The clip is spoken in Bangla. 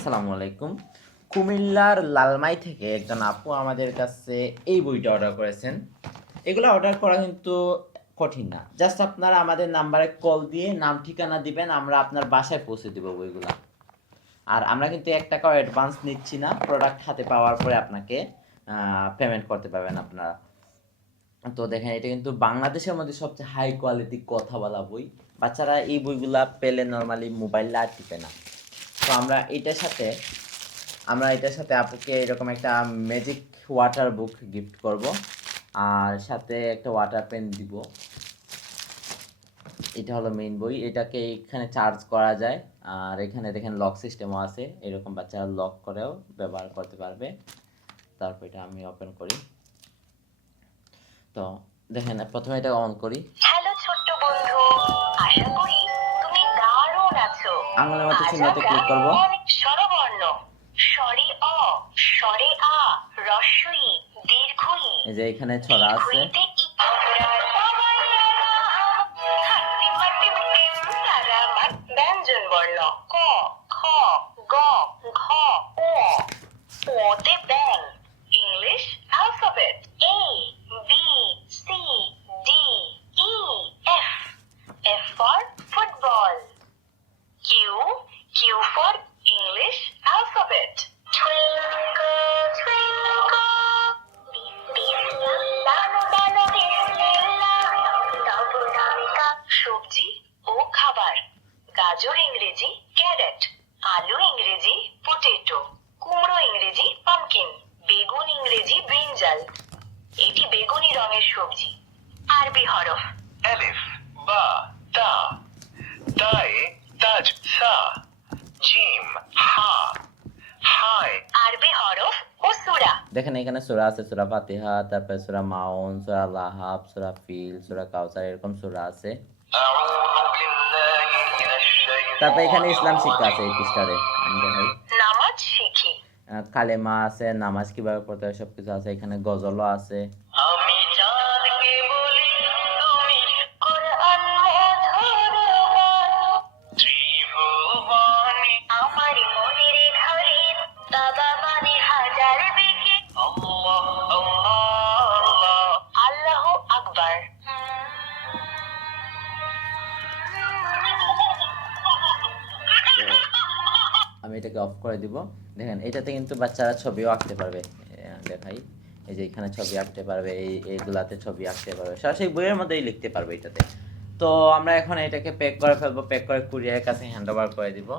আসসালামু আলাইকুম। কুমিল্লার লালমাই থেকে একজন আপু আমাদের কাছে এই বইটা অর্ডার করেছেন। এগুলো অর্ডার করা কিন্তু কঠিন না, জাস্ট আপনারা আমাদের নাম্বারে কল দিয়ে নাম ঠিকানা দিবেন, আমরা আপনার বাসায় পৌঁছে দিব বইগুলা। আর আমরা কিন্তু 1 টাকাও অ্যাডভান্স নিচ্ছি না, প্রোডাক্ট হাতে পাওয়ার পরে আপনাকে পেমেন্ট করতে পারবেন আপনারা। তো দেখেন, এটা কিন্তু বাংলাদেশের মধ্যে সবচেয়ে হাই কোয়ালিটি কথা বলা বই। বাচ্চারা এই বইগুলা পেলে নর্মালি মোবাইল আর টিপে না। তো আমরা এটার সাথে আপুকে এরকম একটা ম্যাজিক ওয়াটার বুক গিফট করব, আর সাথে একটা ওয়াটার পেন দিব। এটা হলো মেইন বই, এটাকে এখানে চার্জ করা যায়। আর এখানে দেখেন লক সিস্টেমও আছে, এরকম বাচ্চারা লক করেও ব্যবহার করতে পারবে। তারপর এটা আমি ওপেন করি। তো দেখেন, প্রথমে এটা অন করি। হ্যালো ছোট্ট বন্ধু, আশা করি তুমি দারুণ আছো। আঙুলের মতো চিহ্নতে ক্লিক করব। স্বরবর্ণ স্বরে অ, স্বরে আ, হ্রস্বই, দীর্ঘই। এই যে এখানে ছড়া আছে। ব্যঞ্জন বর্ণ ক, খ, গ, ঘ, ও। ওতে ব্যাং, English alphabet A B C D E F. F for football. Q for English alphabet. Twinkle twinkle bismillah bismillah দাবুদামিকা। সবজি ও খাবার। গাজর ইংরেজি ক্যারট, আলু ইংরেজি পটেটো, কুমড়ো ইংরেজি পামকিন, বেগুন ইংরেজি ব্রিঞ্জাল। এটি বেগুনি রঙের সবজি। আরবি হরফ ألف با تا تاء تاج سا جيم حا حاء আরবি হরফ ও সূরা। দেখেন এখানে সূরা আছে, সূরা ফাতিহা, তারপরে সূরা মাউন, সূরা লাহাব, সূরা ফিল, সূরা কাউসার, এরকম সূরা আছে। أعوذ بالله من الشيطان তারপরে এখানে ইসলাম শিক্ষা আছে এই পৃষ্ঠারে। আমি দেখাই, নামাজ শিখি। কালেমা আছে, নামাজ কিভাবে পড়তে হয় সবকিছু আছে। এখানে গজলও আছে। আমি চাঁদকে বলি তুমি কোরআন মধুর বাণী। ত্রিভুবনে আমার মনের ঘরে বাবা মানে হাজার বিকে। আল্লাহ আল্লাহ আল্লাহ আকবার। আমি এটাকে অফ করে দিব। দেখেন এটাতে কিন্তু বাচ্চারা ছবিও আঁকতে পারবে। দেখাই, এই যে এখানে ছবি আঁকতে পারবে, এইগুলাতে ছবি আঁকতে পারবে, সরাসরি বইয়ের মধ্যেই লিখতে পারবে এটাতে। তো আমরা এখন এটাকে প্যাক করে ফেলবো, প্যাক করে কুরিয়ারের কাছে হ্যান্ড ওভার করে দিব।